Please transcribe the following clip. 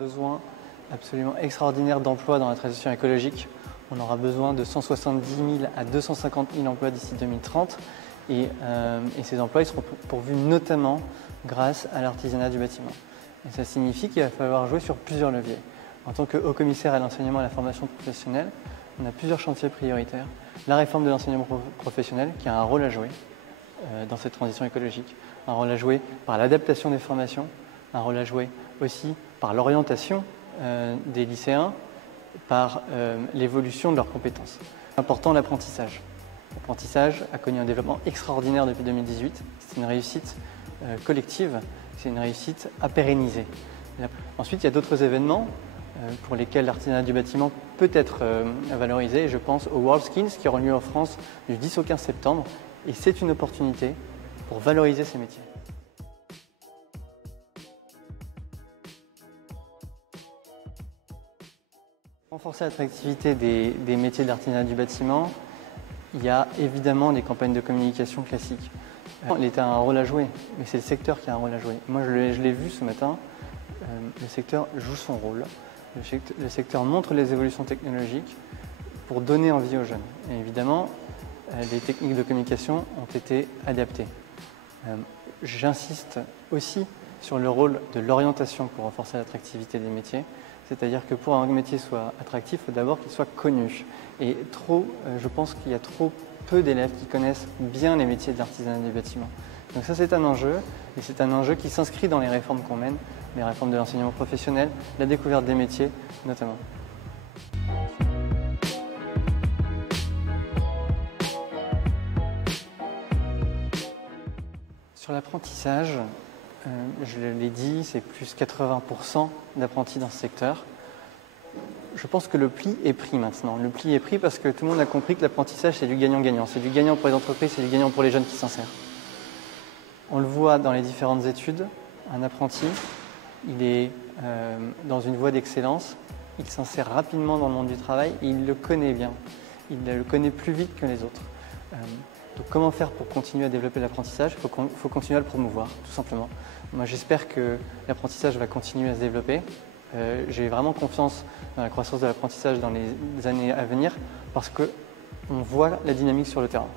besoin absolument extraordinaire d'emplois dans la transition écologique. On aura besoin de 170 000 à 250 000 emplois d'ici 2030 et ces emplois ils seront pourvus notamment grâce à l'artisanat du bâtiment. Et ça signifie qu'il va falloir jouer sur plusieurs leviers. En tant que haut commissaire à l'enseignement et à la formation professionnelle, on a plusieurs chantiers prioritaires. La réforme de l'enseignement professionnel qui a un rôle à jouer dans cette transition écologique, un rôle à jouer par l'adaptation des formations, un rôle à jouer aussi par l'orientation des lycéens, par l'évolution de leurs compétences. Important, l'apprentissage. L'apprentissage a connu un développement extraordinaire depuis 2018. C'est une réussite collective, c'est une réussite à pérenniser. Ensuite, il y a d'autres événements pour lesquels l'artisanat du bâtiment peut être valorisé. Je pense aux WorldSkills qui auront lieu en France du 10 au 15 septembre. Et c'est une opportunité pour valoriser ces métiers. Renforcer l'attractivité des métiers de l'artisanat du bâtiment, il y a évidemment des campagnes de communication classiques. L'État a un rôle à jouer, mais c'est le secteur qui a un rôle à jouer. Moi, je l'ai vu ce matin, le secteur joue son rôle. Le secteur montre les évolutions technologiques pour donner envie aux jeunes. Et évidemment, les techniques de communication ont été adaptées. J'insiste aussi sur le rôle de l'orientation pour renforcer l'attractivité des métiers. C'est-à-dire que pour un métier soit attractif, il faut d'abord qu'il soit connu. Et je pense qu'il y a trop peu d'élèves qui connaissent bien les métiers de l'artisanat du bâtiment. Donc ça, c'est un enjeu, et c'est un enjeu qui s'inscrit dans les réformes qu'on mène, les réformes de l'enseignement professionnel, la découverte des métiers notamment. Sur l'apprentissage, je l'ai dit, c'est plus 80% d'apprentis dans ce secteur. Je pense que le pli est pris maintenant. Le pli est pris parce que tout le monde a compris que l'apprentissage, c'est du gagnant-gagnant. C'est du gagnant pour les entreprises, c'est du gagnant pour les jeunes qui s'insèrent. On le voit dans les différentes études. Un apprenti, il est dans une voie d'excellence. Il s'insère rapidement dans le monde du travail et il le connaît bien. Il le connaît plus vite que les autres. Donc comment faire pour continuer à développer l'apprentissage ? Il faut continuer à le promouvoir, tout simplement. Moi, j'espère que l'apprentissage va continuer à se développer. J'ai vraiment confiance dans la croissance de l'apprentissage dans les années à venir parce qu'on voit la dynamique sur le terrain.